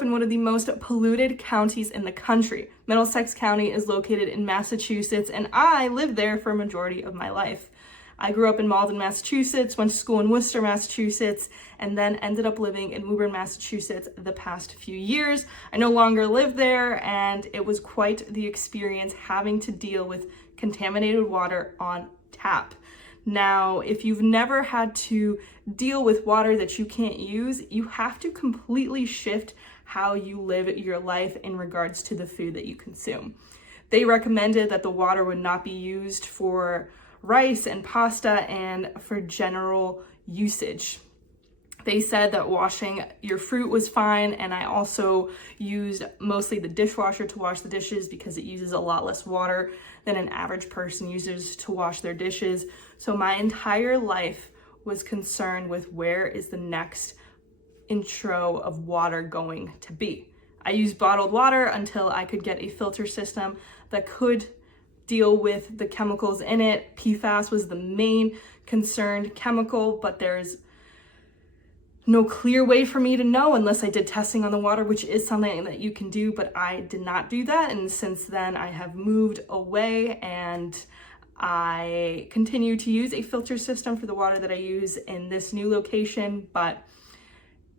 up in one of the most polluted counties in the country. Middlesex County is located in Massachusetts, and I lived there for a majority of my life. I grew up in Malden, Massachusetts, went to school in Worcester, Massachusetts, and then ended up living in Woburn, Massachusetts the past few years. I no longer live there, and it was quite the experience having to deal with contaminated water on tap. Now, if you've never had to deal with water that you can't use, you have to completely shift how you live your life in regards to the food that you consume. They recommended that the water would not be used for rice and pasta and for general usage. They said that washing your fruit was fine, and I also used mostly the dishwasher to wash the dishes because it uses a lot less water than an average person uses to wash their dishes. So my entire life was concerned with where is the next intro of water going to be. I used bottled water until I could get a filter system that could deal with the chemicals in it. PFAS was the main concerned chemical, but there's no clear way for me to know unless I did testing on the water, which is something that you can do, but I did not do that. And since then I have moved away, and I continue to use a filter system for the water that I use in this new location, but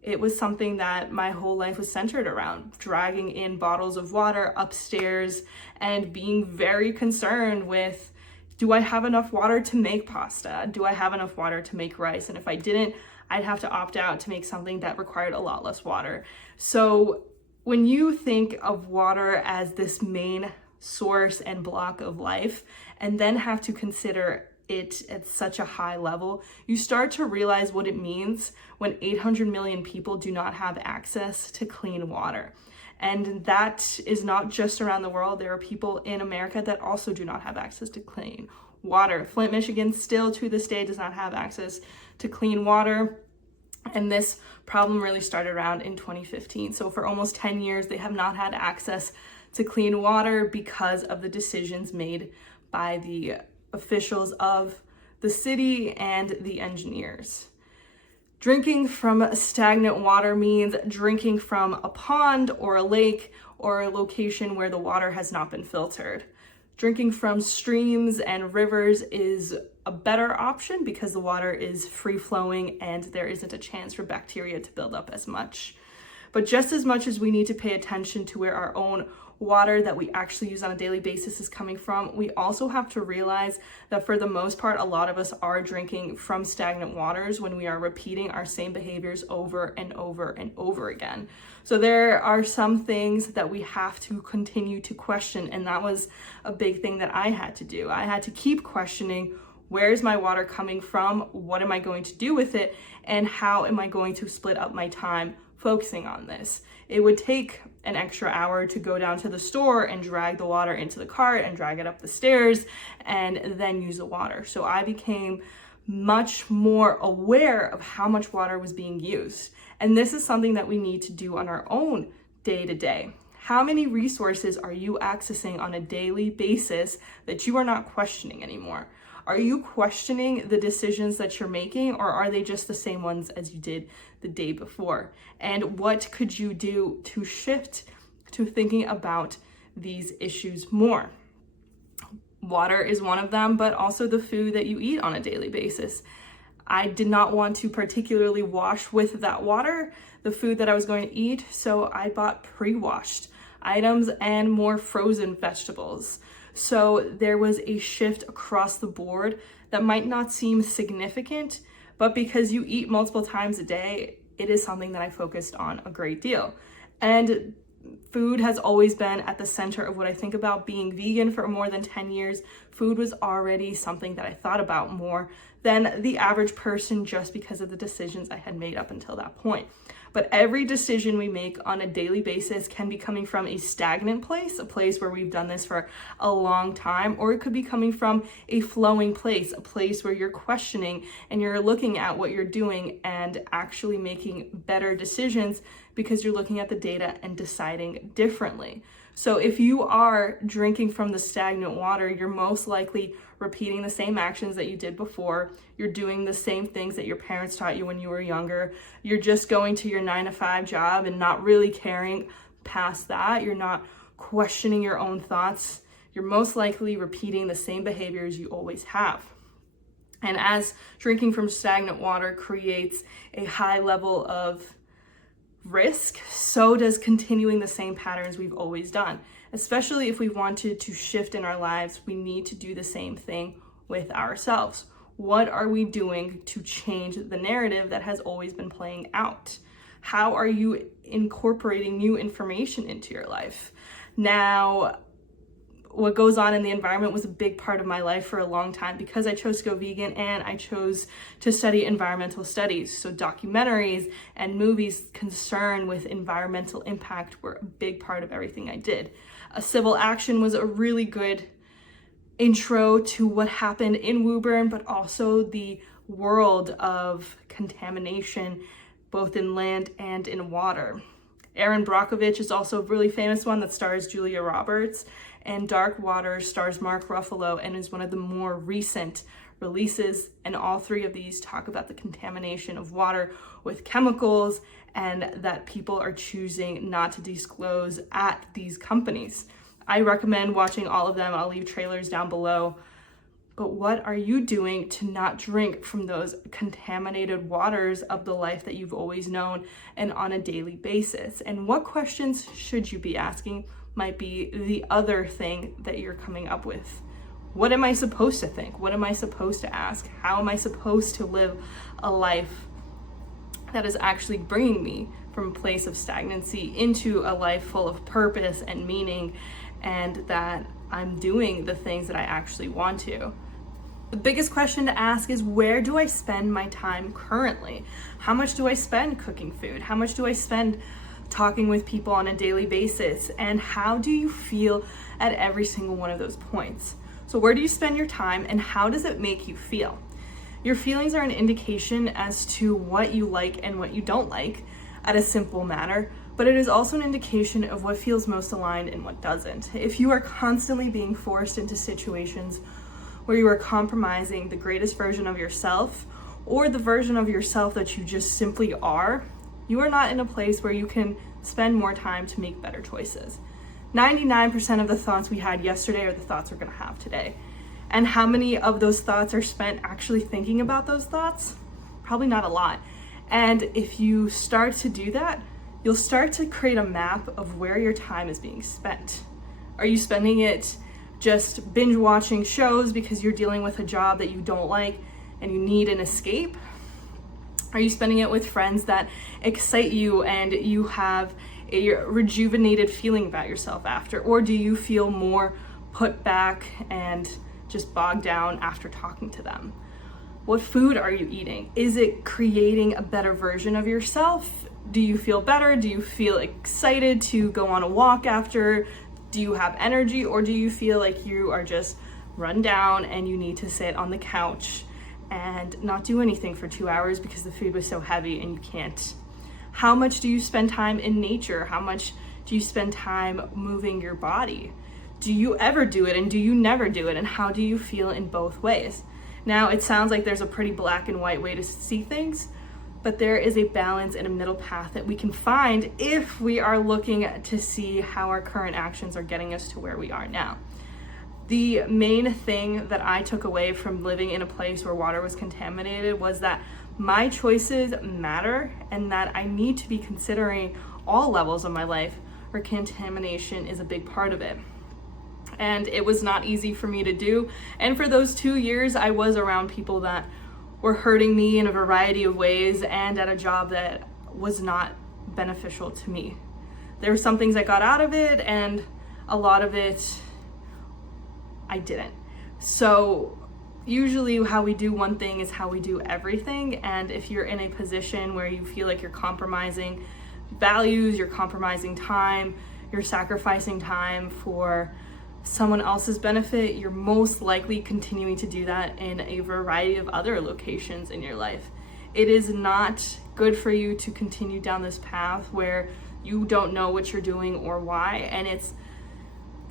it was something that my whole life was centered around, dragging in bottles of water upstairs and being very concerned with, do I have enough water to make pasta? Do I have enough water to make rice? And if I didn't, I'd have to opt out to make something that required a lot less water. So when you think of water as this main source and block of life, and then have to consider it at such a high level, you start to realize what it means when 800 million people do not have access to clean water. And that is not just around the world. There are people in America that also do not have access to clean water. Flint, Michigan still to this day does not have access to clean water. And this problem really started around in 2015. So for almost 10 years, they have not had access to clean water because of the decisions made by the officials of the city and the engineers. Drinking from stagnant water means drinking from a pond or a lake or a location where the water has not been filtered. Drinking from streams and rivers is a better option because the water is free flowing and there isn't a chance for bacteria to build up as much. But just as much as we need to pay attention to where our own water that we actually use on a daily basis is coming from, we also have to realize that for the most part, a lot of us are drinking from stagnant waters when we are repeating our same behaviors over and over and over again. So there are some things that we have to continue to question, and that was a big thing that I had to do. I had to keep questioning, where is my water coming from? What am I going to do with it? And how am I going to split up my time focusing on this? It would take an extra hour to go down to the store and drag the water into the cart and drag it up the stairs and then use the water. So I became much more aware of how much water was being used. And this is something that we need to do on our own day to day. How many resources are you accessing on a daily basis that you are not questioning anymore? Are you questioning the decisions that you're making, or are they just the same ones as you did the day before? And what could you do to shift to thinking about these issues more? Water is one of them, but also the food that you eat on a daily basis. I did not want to particularly wash with that water the food that I was going to eat, so I bought pre-washed items and more frozen vegetables. So there was a shift across the board that might not seem significant, but because you eat multiple times a day, it is something that I focused on a great deal. And food has always been at the center of what I think about. Being vegan for more than 10 years, food was already something that I thought about more than the average person just because of the decisions I had made up until that point. But every decision we make on a daily basis can be coming from a stagnant place, a place where we've done this for a long time, or it could be coming from a flowing place, a place where you're questioning and you're looking at what you're doing and actually making better decisions because you're looking at the data and deciding differently. So if you are drinking from the stagnant water, you're most likely repeating the same actions that you did before. You're doing the same things that your parents taught you when you were younger. You're just going to your 9-to-5 job and not really caring past that. You're not questioning your own thoughts. You're most likely repeating the same behaviors you always have. And as drinking from stagnant water creates a high level of risk, so does continuing the same patterns we've always done. Especially if we wanted to shift in our lives, we need to do the same thing with ourselves. What are we doing to change the narrative that has always been playing out? How are you incorporating new information into your life? Now, what goes on in the environment was a big part of my life for a long time because I chose to go vegan and I chose to study environmental studies. So documentaries and movies concerned with environmental impact were a big part of everything I did. A civil action was a really good intro to what happened in Woburn, but also the world of contamination, both in land and in water. Erin Brockovich is also a really famous one that stars Julia Roberts, and Dark Water stars Mark Ruffalo and is one of the more recent releases. And all three of these talk about the contamination of water with chemicals and that people are choosing not to disclose at these companies. I recommend watching all of them. I'll leave trailers down below. But what are you doing to not drink from those contaminated waters of the life that you've always known and on a daily basis? And what questions should you be asking might be the other thing that you're coming up with. What am I supposed to think? What am I supposed to ask? How am I supposed to live a life that is actually bringing me from a place of stagnancy into a life full of purpose and meaning, and that I'm doing the things that I actually want to? The biggest question to ask is, where do I spend my time currently? How much do I spend cooking food? How much do I spend talking with people on a daily basis? And how do you feel at every single one of those points? So where do you spend your time and how does it make you feel? Your feelings are an indication as to what you like and what you don't like at a simple matter, but it is also an indication of what feels most aligned and what doesn't. If you are constantly being forced into situations where you are compromising the greatest version of yourself or the version of yourself that you just simply are, you are not in a place where you can spend more time to make better choices. 99% of the thoughts we had yesterday are the thoughts we're going to have today. And how many of those thoughts are spent actually thinking about those thoughts? Probably not a lot. And if you start to do that, you'll start to create a map of where your time is being spent. Are you spending it just binge watching shows because you're dealing with a job that you don't like and you need an escape? Are you spending it with friends that excite you and you have a rejuvenated feeling about yourself after? Or do you feel more put back and just bogged down after talking to them? What food are you eating? Is it creating a better version of yourself? Do you feel better? Do you feel excited to go on a walk after? Do you have energy? Or do you feel like you are just run down and you need to sit on the couch and not do anything for 2 hours because the food was so heavy and you can't? How much do you spend time in nature? How much do you spend time moving your body? Do you ever do it and do you never do it? And how do you feel in both ways? Now, it sounds like there's a pretty black and white way to see things, but there is a balance and a middle path that we can find if we are looking to see how our current actions are getting us to where we are now. The main thing that I took away from living in a place where water was contaminated was that my choices matter and that I need to be considering all levels of my life where contamination is a big part of it. And it was not easy for me to do. And for those 2 years, I was around people that were hurting me in a variety of ways and at a job that was not beneficial to me. There were some things I got out of it and a lot of it I didn't. So usually how we do one thing is how we do everything. And if you're in a position where you feel like you're compromising values, you're compromising time, you're sacrificing time for someone else's benefit, you're most likely continuing to do that in a variety of other locations in your life. It is not good for you to continue down this path where you don't know what you're doing or why, and it's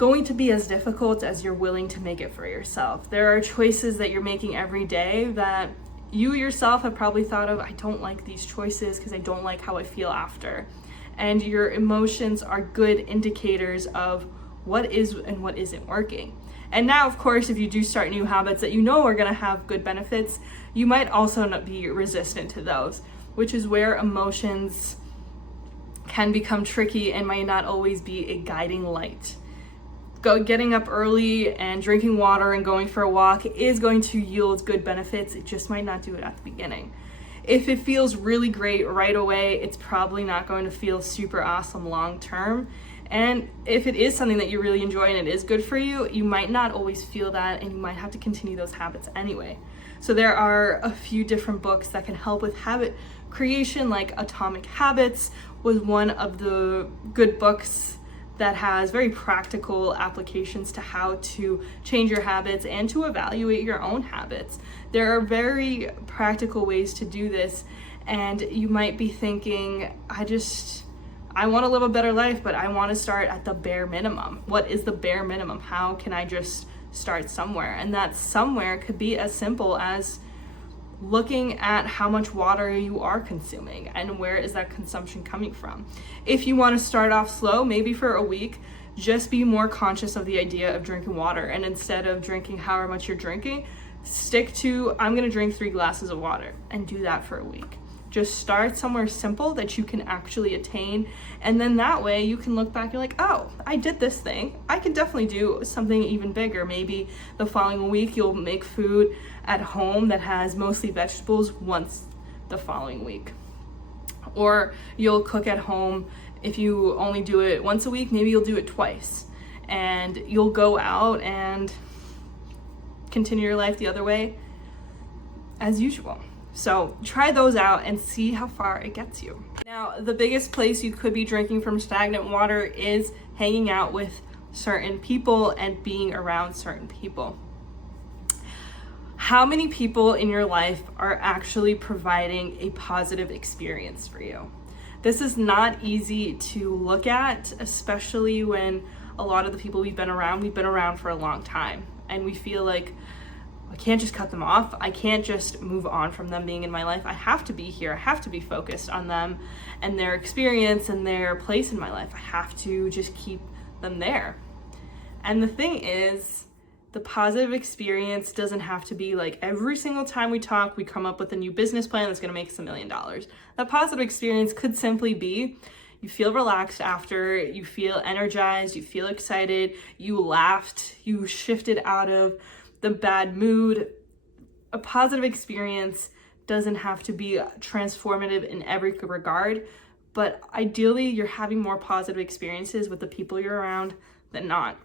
going to be as difficult as you're willing to make it for yourself. There are choices that you're making every day that you yourself have probably thought of, I don't like these choices because I don't like how I feel after. And your emotions are good indicators of what is and what isn't working. And now, of course, if you do start new habits that you know are going to have good benefits, you might also not be resistant to those, which is where emotions can become tricky and might not always be a guiding light. Getting up early and drinking water and going for a walk is going to yield good benefits. It just might not do it at the beginning. If it feels really great right away, it's probably not going to feel super awesome long term. And if it is something that you really enjoy and it is good for you, you might not always feel that, and you might have to continue those habits anyway. So there are a few different books that can help with habit creation, like Atomic Habits was one of the good books that has very practical applications to how to change your habits and to evaluate your own habits. There are very practical ways to do this, and you might be thinking, I want to live a better life, but I want to start at the bare minimum. What is the bare minimum? How can I just start somewhere? And that somewhere could be as simple as looking at how much water you are consuming and where is that consumption coming from. If you want to start off slow, maybe for a week, just be more conscious of the idea of drinking water. And instead of drinking however much you're drinking, stick to, I'm going to drink 3 glasses of water, and do that for a week. Just start somewhere simple that you can actually attain. And then that way you can look back, you're like, oh, I did this thing. I can definitely do something even bigger. Maybe the following week you'll make food at home that has mostly vegetables once the following week. Or you'll cook at home. If you only do it once a week, maybe you'll do it twice. And you'll go out and continue your life the other way as usual. So try those out and see how far it gets you. Now, the biggest place you could be drinking from stagnant water is hanging out with certain people and being around certain people. How many people in your life are actually providing a positive experience for you? This is not easy to look at, especially when a lot of the people we've been around for a long time, and we feel like I can't just cut them off. I can't just move on from them being in my life. I have to be here. I have to be focused on them and their experience and their place in my life. I have to just keep them there. And the thing is, the positive experience doesn't have to be like every single time we talk, we come up with a new business plan that's going to make us $1 million. That positive experience could simply be you feel relaxed after, you feel energized, you feel excited, you laughed, you shifted out of the bad mood. A positive experience doesn't have to be transformative in every regard, but ideally you're having more positive experiences with the people you're around than not.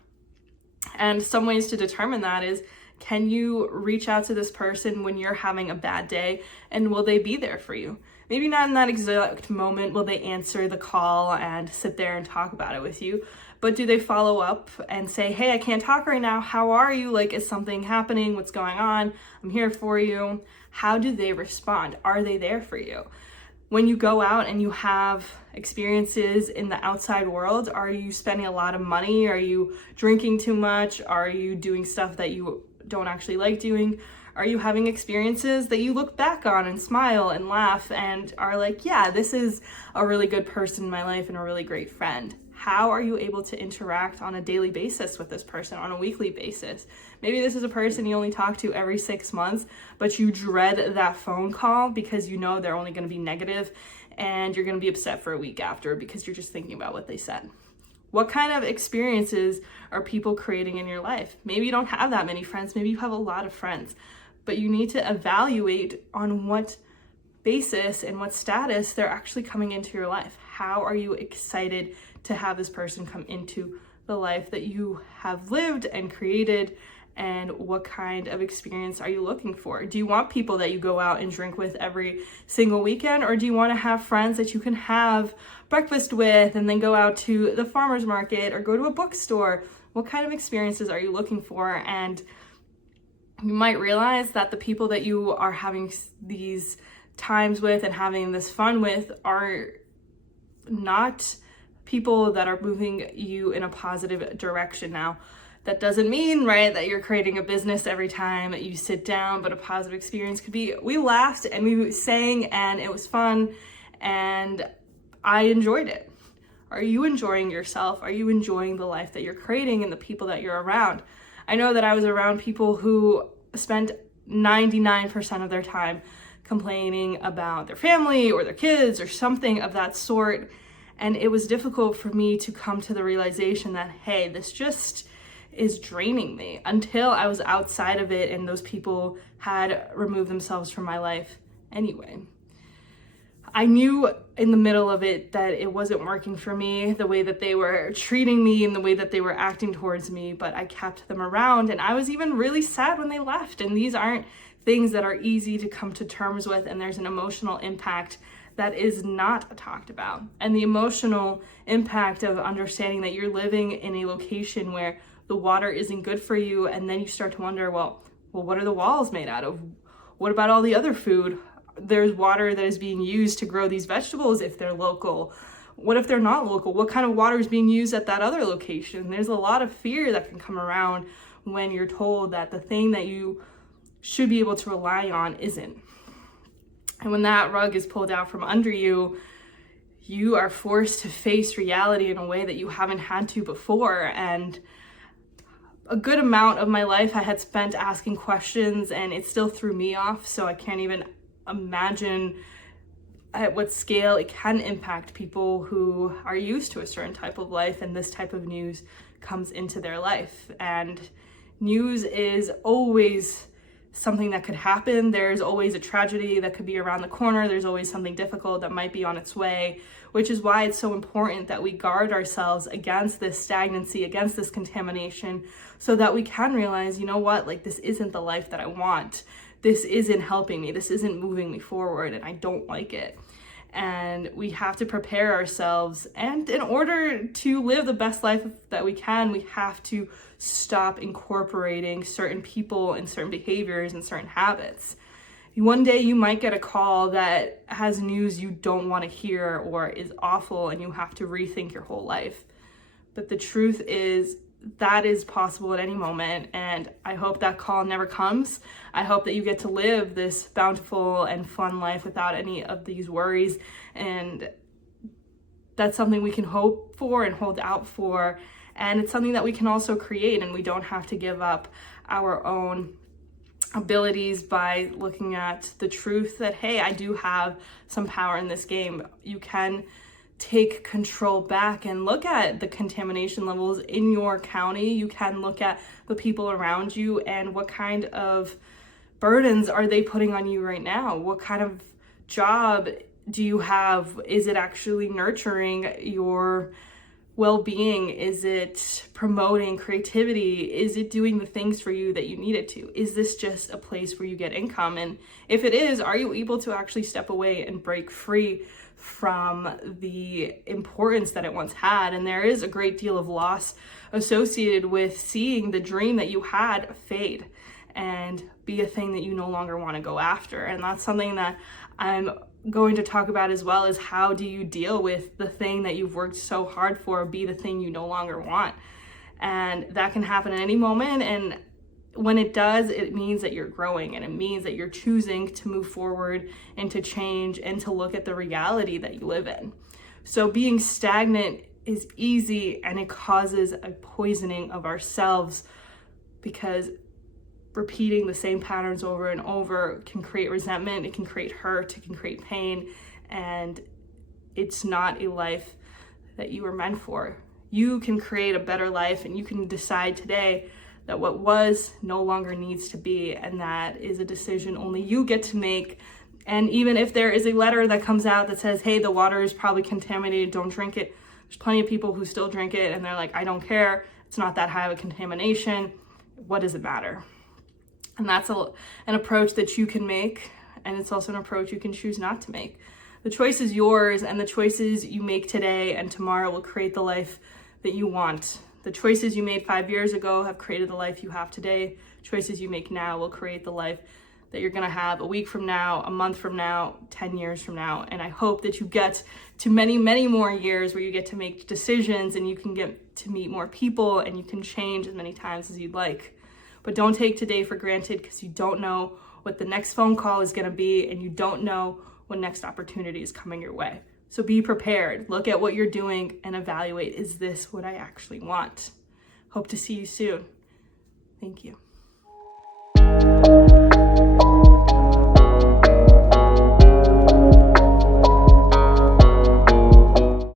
And some ways to determine that is, can you reach out to this person when you're having a bad day, and will they be there for you? Maybe not in that exact moment will they answer the call and sit there and talk about it with you, but do they follow up and say, hey, I can't talk right now. How are you? Like, is something happening? What's going on? I'm here for you. How do they respond? Are they there for you? When you go out and you have experiences in the outside world, are you spending a lot of money? Are you drinking too much? Are you doing stuff that you don't actually like doing? Are you having experiences that you look back on and smile and laugh and are like, yeah, this is a really good person in my life and a really great friend? How are you able to interact on a daily basis with this person, on a weekly basis? Maybe this is a person you only talk to every 6 months, but you dread that phone call because you know they're only going to be negative and you're going to be upset for a week after because you're just thinking about what they said. What kind of experiences are people creating in your life? Maybe you don't have that many friends. Maybe you have a lot of friends, but you need to evaluate on what basis and what status they're actually coming into your life. How are you excited to have this person come into the life that you have lived and created? And what kind of experience are you looking for? Do you want people that you go out and drink with every single weekend? Or do you want to have friends that you can have breakfast with and then go out to the farmer's market or go to a bookstore? What kind of experiences are you looking for? And you might realize that the people that you are having these times with and having this fun with are not people that are moving you in a positive direction. Now, that doesn't mean, right, that you're creating a business every time you sit down, but a positive experience could be, we laughed and we sang and it was fun and I enjoyed it. Are you enjoying yourself? Are you enjoying the life that you're creating and the people that you're around? I know that I was around people who spent 99% of their time complaining about their family or their kids or something of that sort. And it was difficult for me to come to the realization that, hey, this just is draining me, until I was outside of it and those people had removed themselves from my life anyway. I knew in the middle of it that it wasn't working for me, the way that they were treating me and the way that they were acting towards me, but I kept them around, and I was even really sad when they left. And these aren't things that are easy to come to terms with, and there's an emotional impact that is not talked about. And the emotional impact of understanding that you're living in a location where the water isn't good for you, and then you start to wonder, well, what are the walls made out of? What about all the other food? There's water that is being used to grow these vegetables if they're local. What if they're not local? What kind of water is being used at that other location? There's a lot of fear that can come around when you're told that the thing that you should be able to rely on isn't. And when that rug is pulled out from under you, you are forced to face reality in a way that you haven't had to before. And a good amount of my life I had spent asking questions, and it still threw me off. So I can't even imagine at what scale it can impact people who are used to a certain type of life, and this type of news comes into their life. And news is always something that could happen. There's always a tragedy that could be around the corner. There's always something difficult that might be on its way, which is why it's so important that we guard ourselves against this stagnancy, against this contamination, so that we can realize, you know what, like, this isn't the life that I want. This isn't helping me. This isn't moving me forward, and I don't like it. And we have to prepare ourselves. And in order to live the best life that we can, we have to stop incorporating certain people and certain behaviors and certain habits. One day you might get a call that has news you don't want to hear or is awful, and you have to rethink your whole life. But the truth is, that is possible at any moment, and I hope that call never comes. I hope that you get to live this bountiful and fun life without any of these worries, and that's something we can hope for and hold out for, and it's something that we can also create, and we don't have to give up our own abilities by looking at the truth that, hey, I do have some power in this game. You can take control back and look at the contamination levels in your county. You can look at the people around you and what kind of burdens are they putting on you right now? What kind of job do you have? Is it actually nurturing your well-being? Is it promoting creativity? Is it doing the things for you that you need it to? Is this just a place where you get income? And if it is, are you able to actually step away and break free from the importance that it once had? And there is a great deal of loss associated with seeing the dream that you had fade and be a thing that you no longer want to go after. And that's something that I'm going to talk about as well, is how do you deal with the thing that you've worked so hard for be the thing you no longer want. And that can happen at any moment, and when it does, it means that you're growing, and it means that you're choosing to move forward and to change and to look at the reality that you live in. So being stagnant is easy, and it causes a poisoning of ourselves, because repeating the same patterns over and over can create resentment, it can create hurt, it can create pain, and it's not a life that you were meant for. You can create a better life, and you can decide today that what was no longer needs to be, and that is a decision only you get to make. And even if there is a letter that comes out that says, hey, the water is probably contaminated, don't drink it, there's plenty of people who still drink it, and they're like, I don't care, it's not that high of a contamination, what does it matter? And that's an approach that you can make, and it's also an approach you can choose not to make. The choice is yours, and the choices you make today and tomorrow will create the life that you want. The choices you made 5 years ago have created the life you have today. Choices you make now will create the life that you're gonna have a week from now, a month from now, 10 years from now. And I hope that you get to many, many more years where you get to make decisions and you can get to meet more people and you can change as many times as you'd like. But don't take today for granted, because you don't know what the next phone call is gonna be, and you don't know what next opportunity is coming your way. So be prepared, look at what you're doing and evaluate, is this what I actually want? Hope to see you soon. Thank you.